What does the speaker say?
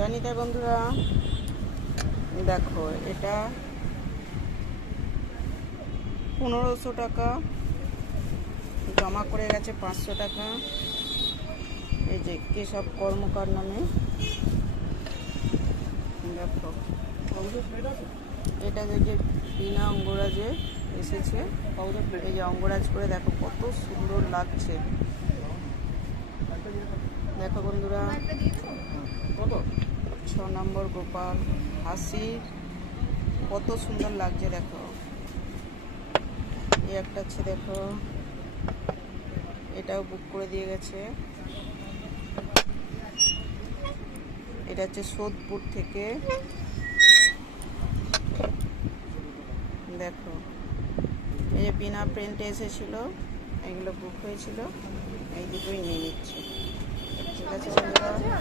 জানি তাই বন্ধুরা, দেখো এটা 1500 টাকা, জমা করে গেছে 500 টাকা। এই যে কেশব কর্মকার নামে, দেখো এটা যে বিনা অঙ্গরাজে এসেছে। এই যে অঙ্গরাজ করে দেখো কত সুন্দর লাগছে। দেখো বন্ধুরা, 6 নম্বর গোপাল হাসি কত সুন্দর লাগছে। দেখো এই একটা আছে, দেখো এটাও বুক করে দিয়ে গেছে। এটা হচ্ছে সোদপুর থেকে। দেখো এই যে বিনা প্রিন্টে এসেছিল, এগুলো বুক হয়েছিল, এই দুটোই নিয়ে নিচ্ছে। ঠিক আছে বন্ধুরা।